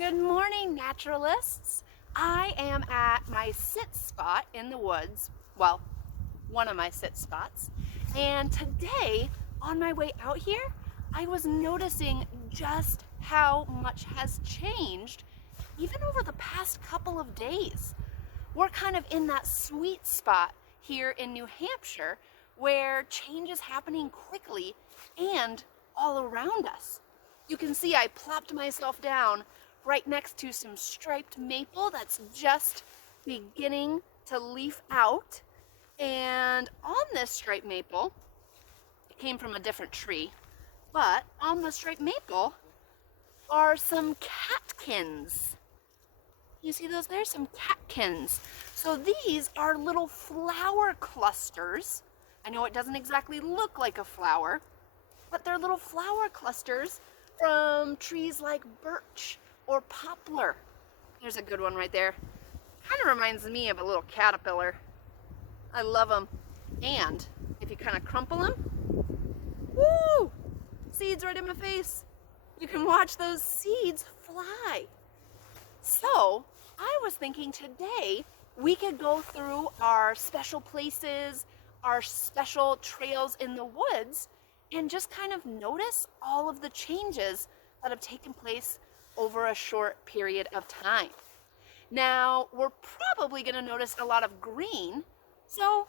Good morning, naturalists. I am at my sit spot in the woods. Well, one of my sit spots. And today, on my way out here, I was noticing just how much has changed even over the past couple of days. We're kind of in that sweet spot here in New Hampshire where change is happening quickly and all around us. You can see I plopped myself down right next to some striped maple that's just beginning to leaf out. And on this striped maple, it came from a different tree, but on the striped maple are some catkins. You see those there? Some catkins. So these are little flower clusters. I know it doesn't exactly look like a flower, but they're little flower clusters from trees like birch or poplar. There's a good one right there. Kind of reminds me of a little caterpillar. I love them. And if you kind of crumple them, woo! Seeds right in my face. You can watch those seeds fly. So I was thinking today we could go through our special places, our special trails in the woods, and just kind of notice all of the changes that have taken place over a short period of time. Now, we're probably going to notice a lot of green, so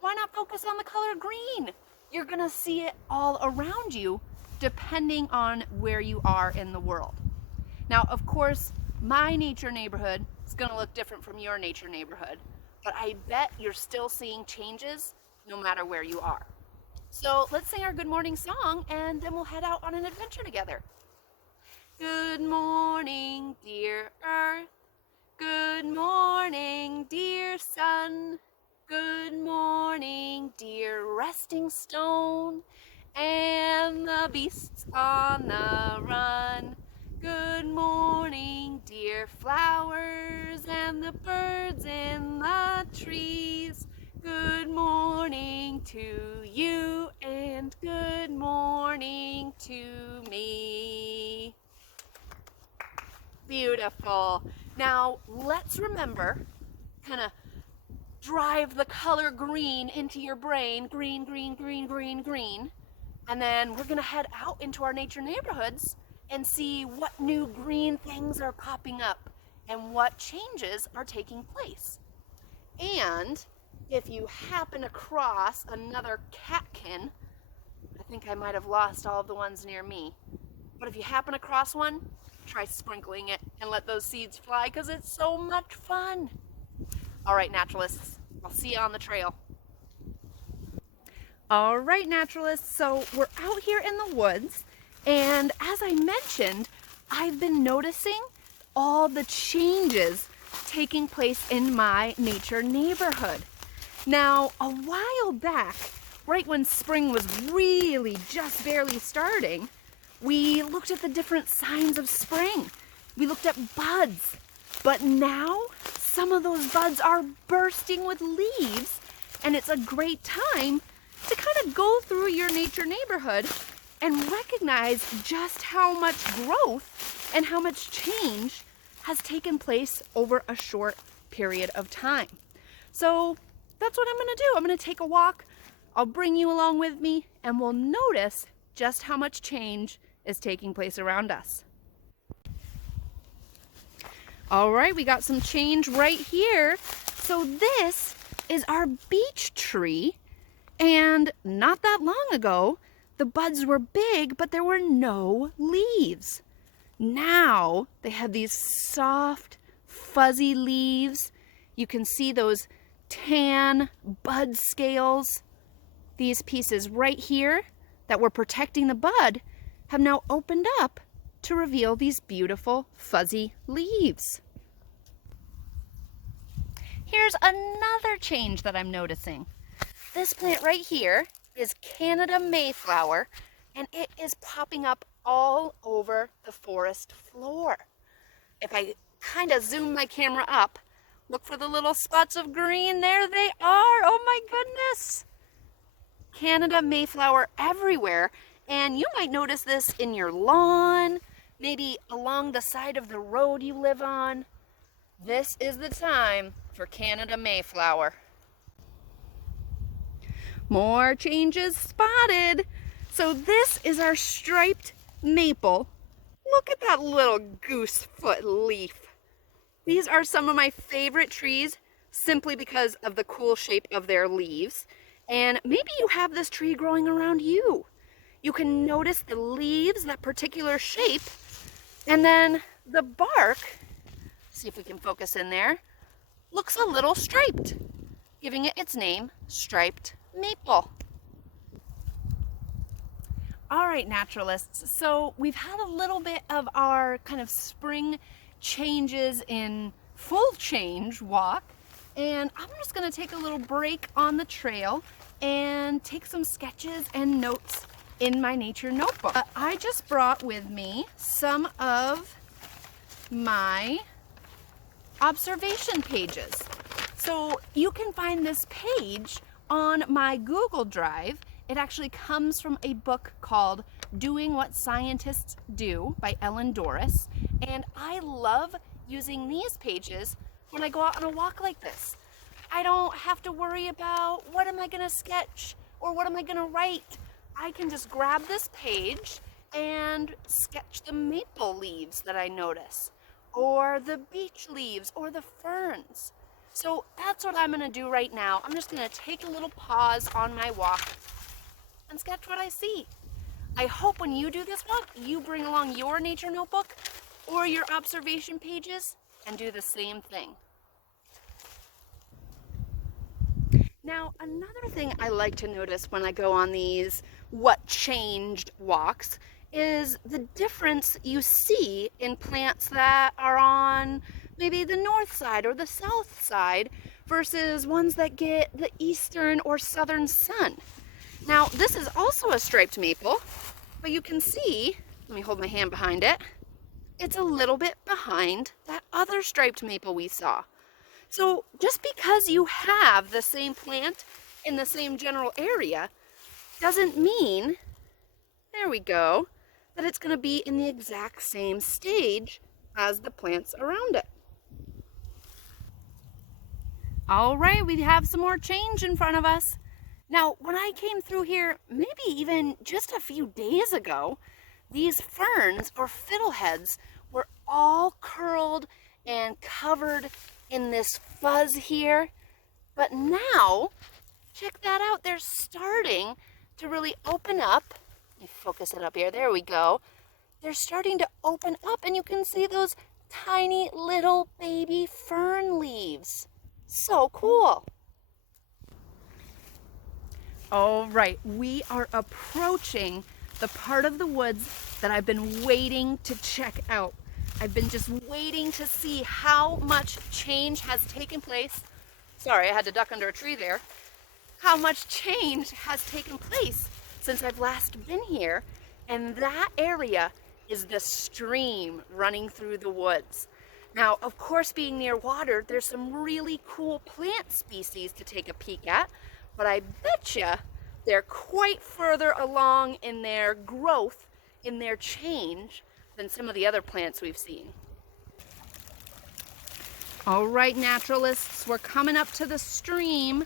why not focus on the color green? You're going to see it all around you depending on where you are in the world. Now, of course, my nature neighborhood is going to look different from your nature neighborhood, but I bet you're still seeing changes no matter where you are. So let's sing our good morning song and then we'll head out on an adventure together. Good morning, dear earth. Good morning, dear sun. Good morning, dear resting stone and the beasts on the run. Good morning, dear flowers and the birds in the trees. Good morning to you and good morning to me. Beautiful. Now let's remember, kind of drive the color green into your brain. Green, green, green, green, green. And then we're gonna head out into our nature neighborhoods and see what new green things are popping up and what changes are taking place. And if you happen across another catkin, I think I might have lost all of the ones near me, but if you happen across one, try sprinkling it and let those seeds fly because it's so much fun. All right, naturalists, I'll see you on the trail. All right, naturalists, so we're out here in the woods, and as I mentioned, I've been noticing all the changes taking place in my nature neighborhood. Now, a while back, right when spring was really just barely starting, we looked at the different signs of spring. We looked at buds, but now some of those buds are bursting with leaves, and it's a great time to kind of go through your nature neighborhood and recognize just how much growth and how much change has taken place over a short period of time. So that's what I'm going to do. I'm going to take a walk. I'll bring you along with me, and we'll notice just how much change is taking place around us. All right, we got some change right here. So this is our beech tree, and not that long ago, the buds were big, but there were no leaves. Now they have these soft, fuzzy leaves. You can see those tan bud scales. These pieces right here that were protecting the bud have now opened up to reveal these beautiful fuzzy leaves. Here's another change that I'm noticing. This plant right here is Canada Mayflower, and it is popping up all over the forest floor. If I kind of zoom my camera up, look for the little spots of green. There they are. Oh my goodness. Canada Mayflower everywhere. And you might notice this in your lawn, maybe along the side of the road you live on, this is the time for Canada Mayflower. More changes spotted. So this is our striped maple. Look at that little goosefoot leaf. These are some of my favorite trees simply because of the cool shape of their leaves. And maybe you have this tree growing around you. You can notice the leaves, that particular shape, and then the bark, see if we can focus in there, looks a little striped, giving it its name, striped maple. All right, naturalists, so we've had a little bit of our kind of spring changes in full change walk, and I'm just gonna take a little break on the trail and take some sketches and notes in my nature notebook. I just brought with me some of my observation pages. So you can find this page on my Google Drive. It actually comes from a book called Doing What Scientists Do by Ellen Doris. And I love using these pages when I go out on a walk like this. I don't have to worry about what am I gonna sketch or what am I gonna write. I can just grab this page and sketch the maple leaves that I notice, or the beech leaves, or the ferns. So that's what I'm gonna do right now. I'm just gonna take a little pause on my walk and sketch what I see. I hope when you do this walk, you bring along your nature notebook or your observation pages and do the same thing. Now, another thing I like to notice when I go on these what changed walks is the difference you see in plants that are on maybe the north side or the south side versus ones that get the eastern or southern sun. Now, this is also a striped maple, but you can see, let me hold my hand behind it, it's a little bit behind that other striped maple we saw. So just because you have the same plant in the same general area doesn't mean, there we go, that it's going to be in the exact same stage as the plants around it. All right, we have some more change in front of us. Now, when I came through here, maybe even just a few days ago, these ferns or fiddleheads were all curled and covered in this fuzz here. But now, check that out, they're starting to really open up. Let me focus it up here, there we go. They're starting to open up and you can see those tiny little baby fern leaves. So cool. All right, we are approaching the part of the woods that I've been waiting to check out. I've been just waiting to see how much change has taken place. Sorry, I had to duck under a tree there. How much change has taken place since I've last been here. And that area is the stream running through the woods. Now, of course, being near water, there's some really cool plant species to take a peek at, but I betcha they're quite further along in their growth, in their change, than some of the other plants we've seen. All right, naturalists, we're coming up to the stream.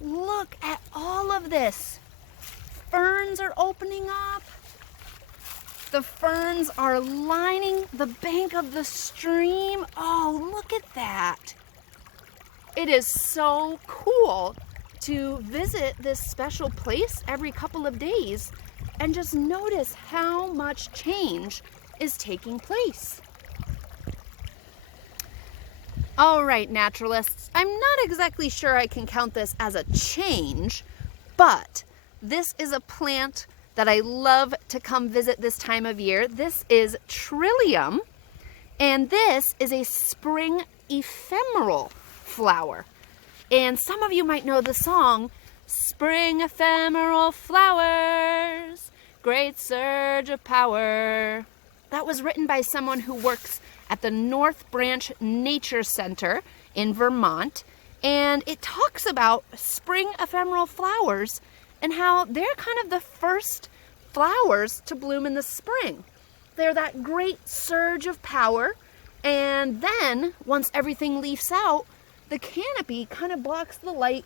Look at all of this. Ferns are opening up. The ferns are lining the bank of the stream. Oh, look at that. It is so cool to visit this special place every couple of days and just notice how much change is taking place. All right, naturalists, I'm not exactly sure I can count this as a change, but this is a plant that I love to come visit this time of year. This is Trillium, and this is a spring ephemeral flower. And some of you might know the song, Spring Ephemeral Flowers, Great Surge of Power. That was written by someone who works at the North Branch Nature Center in Vermont. And it talks about spring ephemeral flowers and how they're kind of the first flowers to bloom in the spring. They're that great surge of power, and then once everything leaves out, the canopy kind of blocks the light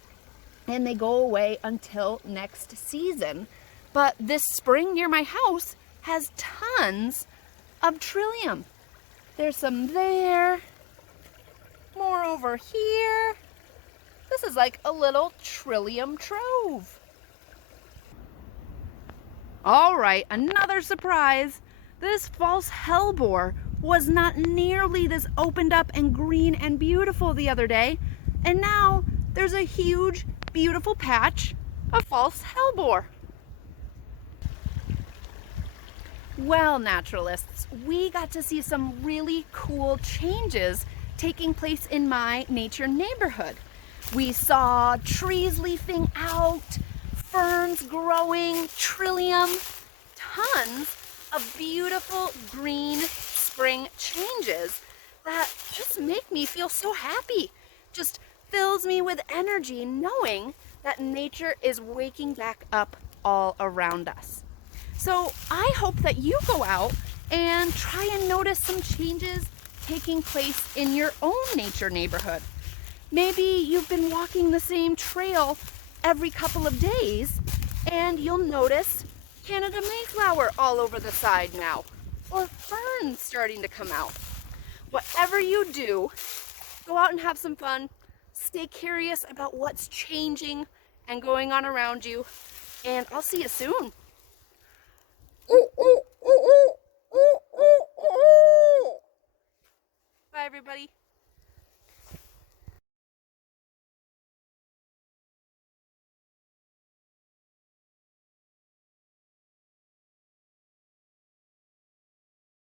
and they go away until next season. But this spring near my house has tons of trillium. There's some there, more over here. This is like a little trillium trove. All right, another surprise. This false hellebore was not nearly this opened up and green and beautiful the other day, and now there's a huge, beautiful patch of false hellebore. Well, naturalists, we got to see some really cool changes taking place in my nature neighborhood. We saw trees leafing out, ferns growing, trillium, tons of beautiful green spring changes that just make me feel so happy. Just fills me with energy knowing that nature is waking back up all around us. So I hope that you go out and try and notice some changes taking place in your own nature neighborhood. Maybe you've been walking the same trail every couple of days and you'll notice Canada Mayflower all over the side now, or ferns starting to come out. Whatever you do, go out and have some fun. Stay curious about what's changing and going on around you, and I'll see you soon. Bye, everybody.